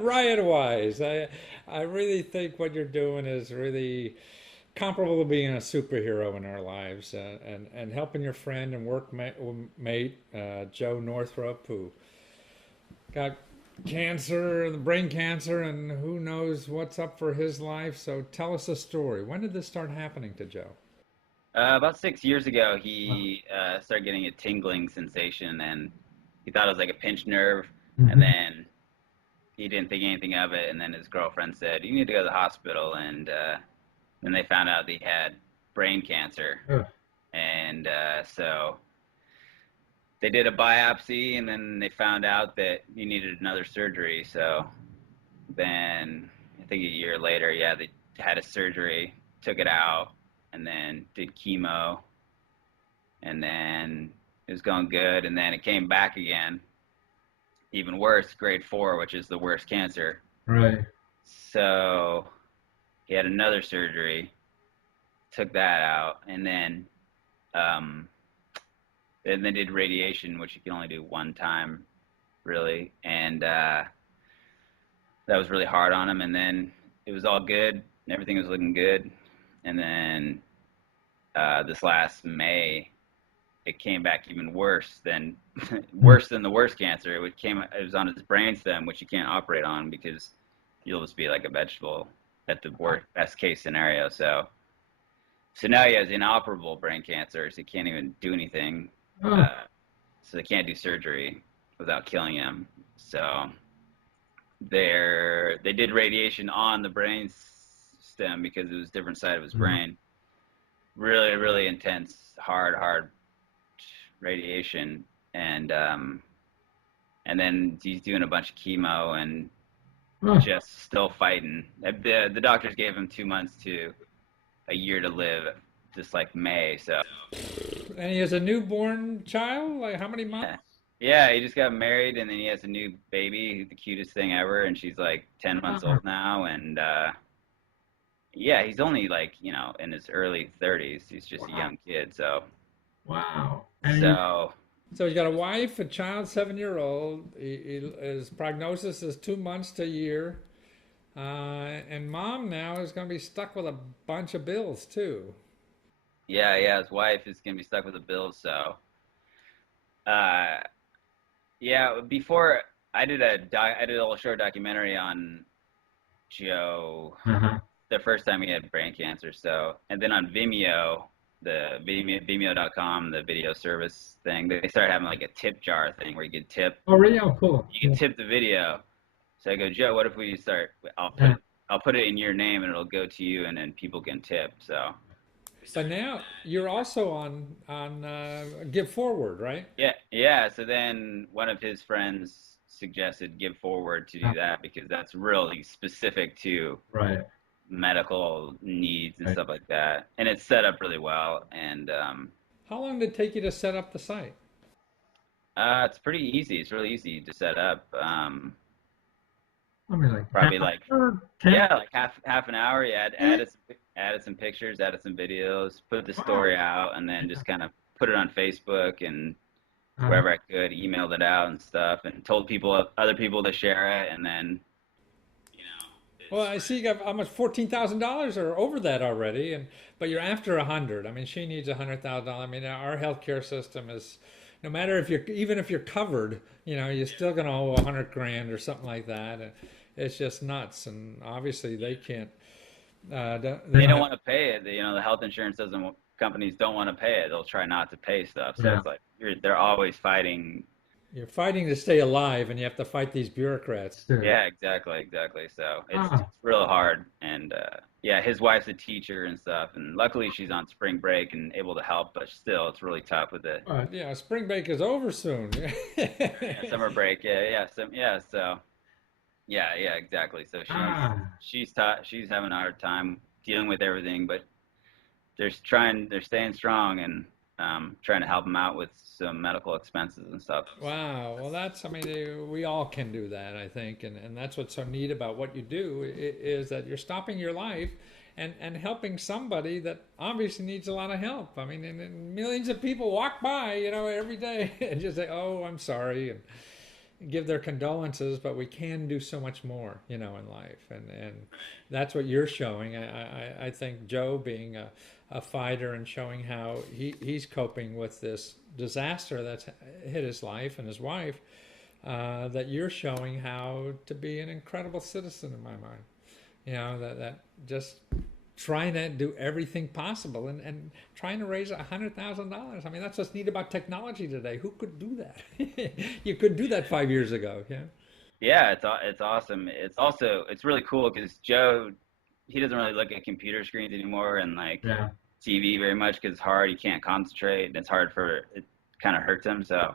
Riot-wise, I really think what you're doing is really comparable to being a superhero in our lives, and helping your friend and workmate, Joe Northrup, who got cancer, the brain cancer, and who knows what's up for his life. So tell us a story. When did this start happening to Joe? About 6 years ago, he started getting a tingling sensation, and he thought it was like a pinched nerve. And Mhm. then he didn't think anything of it. And then his girlfriend said, "You need to go to the hospital." And then they found out that he had brain cancer. Ugh. And so they did a biopsy, and then they found out that he needed another surgery. So then I think a year later, yeah, they had a surgery, took it out, and then did chemo, and then it was going good, and then it came back again, even worse, grade 4, which is the worst cancer. Right. So he had another surgery, took that out, um, and then did radiation, which you can only do one time, really, and that was really hard on him. And then it was all good, and everything was looking good, and then this last May, it came back even worse than worse than the worst cancer. It was on his brainstem, which you can't operate on because you'll just be like a vegetable at the worst best case scenario. So now he has inoperable brain cancer, so he can't even do anything. Oh, Uh, so they can't do surgery without killing him. So they did radiation on the brain stem because it was a different side of his brain. Really, really intense, hard radiation, and then he's doing a bunch of chemo and oh, just still fighting. The doctors gave him 2 months to a year to live, just like May. So And he has a newborn child. Like how many months? yeah, yeah, he just got married, and then he has a new baby, the cutest thing ever, and she's like 10 months oh, old now, and yeah, he's only like in his early 30s. He's just a wow, young kid, so wow. And he, so So he's got a wife, a child, 7-year-old. His prognosis is 2 months to a year. And mom now is going to be stuck with a bunch of bills too. yeah, his wife is gonna be stuck with the bills. So uh, yeah, before I did a little short documentary on Joe uh-huh. the first time he had brain cancer. So, and then on Vimeo, Vimeo.com, the video service thing, they started having like a tip jar thing where Oh, really? Oh, cool. you could Cool. tip the video. So I go, Joe, what if we start? Yeah. I'll put it in your name and it'll go to you, and then people can tip. So But now you're also on Give Forward, right? yeah. So then one of his friends suggested Give Forward to do Ah, that because that's really specific to right. medical needs and Right. stuff like that, and it's set up really well. And How long did it take you to set up the site? it's pretty easy. It's really easy to set up. I mean, like half Probably like hour, 10? yeah, like half an hour. Yeah, Eh, added some pictures, added some videos, put the wow. story out, and then just kind of put it on Facebook and Uh, wherever I could, emailed it out and stuff, and told other people to share it, and then Well, it's I see you got almost $14,000 or over that already, and but you're after 100. I mean, she needs $100,000. I mean, our healthcare system is, no matter if you're even if you're covered, you're still going to owe 100 grand or something like that. And it's just nuts, and obviously they can't. They they don't don't have. want to pay it. The health insurance doesn't. Companies don't want to pay it. They'll try not to pay stuff. So yeah. it's like they're always fighting. You're fighting to stay alive, and you have to fight these bureaucrats. Sure. Yeah, exactly. So it's Ah, real hard, and yeah, his wife's a teacher and stuff, and luckily she's on spring break and able to help, but still, it's really tough with the right. Yeah, spring break is over soon. summer break. Yeah, exactly. So Ah, she's having a hard time dealing with everything, but they're staying strong and trying to help him out with some medical expenses and stuff. Wow. Well, I mean, we all can do that, I think. And that's what's so neat about what you do is that you're stopping your life and helping somebody that obviously needs a lot of help. I mean, and millions of people walk by, every day and just say, oh, I'm sorry. And give their condolences, but we can do so much more, in life, and that's what you're showing. I think Joe being a fighter and showing how he's coping with this disaster that's hit his life and his wife, that you're showing how to be an incredible citizen in my mind. That just trying to do everything possible and trying to raise $100,000. I mean, that's what's neat about technology today. Who could do that? You couldn't do that 5 years ago. Yeah. Yeah, it's awesome. It's really cool because Joe, he doesn't really look at computer screens anymore and like Yeah. TV very much because it's hard. He can't concentrate and it's hard for it. Kind of hurts him. So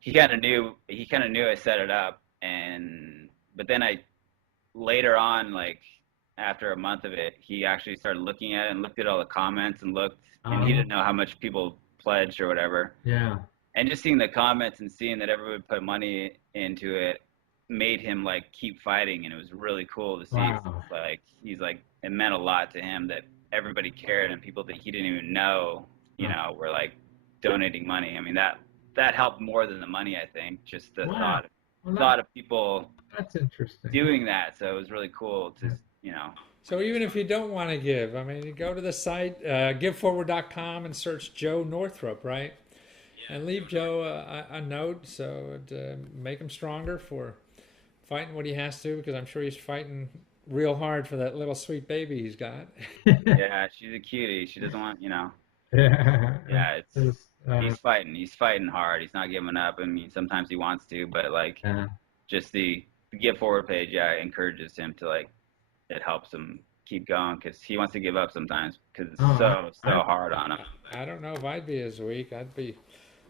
he kind of knew I set it up, and but then I later on, like after a month of it, he actually started looking at it and looked at all the comments and looked, and he didn't know how much people pledged or whatever. Yeah. And just seeing the comments and seeing that everyone put money into it made him like keep fighting, and it was really cool to see. Wow. Like he's like it meant a lot to him that everybody cared and people that he didn't even know, were like donating money. I mean that helped more than the money, I think. Just the Wow. Well, thought of people that's interesting. doing that. So it was really cool to. So even if you don't want to give, I mean, you go to the site, giveforward.com, and search Joe Northrup, right? And leave Joe a note so to make him stronger for fighting what he has to, because I'm sure he's fighting real hard for that little sweet baby he's got. Yeah, she's a cutie. She doesn't want. Yeah. Yeah, It's, he's fighting. He's fighting hard. He's not giving up. I mean, sometimes he wants to, but like just the Give Forward page, yeah, encourages him to like. It helps him keep going because he wants to give up sometimes because it's so hard on him. I don't know if I'd be as weak. I'd be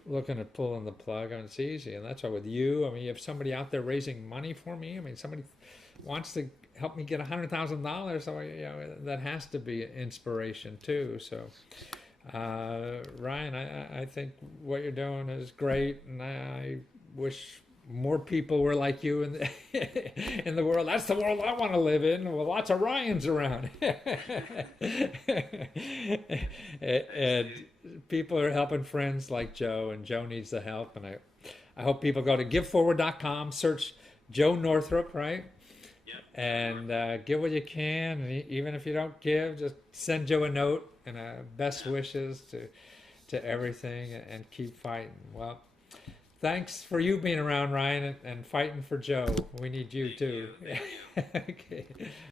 looking at pulling the plug. I mean, it's easy, and that's why with you. I mean, you have somebody out there raising money for me. I mean, somebody wants to help me get $100,000. So that has to be inspiration too. So. Ryan, I think what you're doing is great, and I wish more people were like you in the world. That's the world I want to live in, with lots of Ryans around. And people are helping friends like Joe, and Joe needs the help. And I hope people go to giveforward.com, search Joe Northrup, right? And give what you can. And even if you don't give, just send Joe a note and best wishes to everything, and keep fighting. Well, thanks for you being around, Ryan, and fighting for Joe. We need you too. Okay.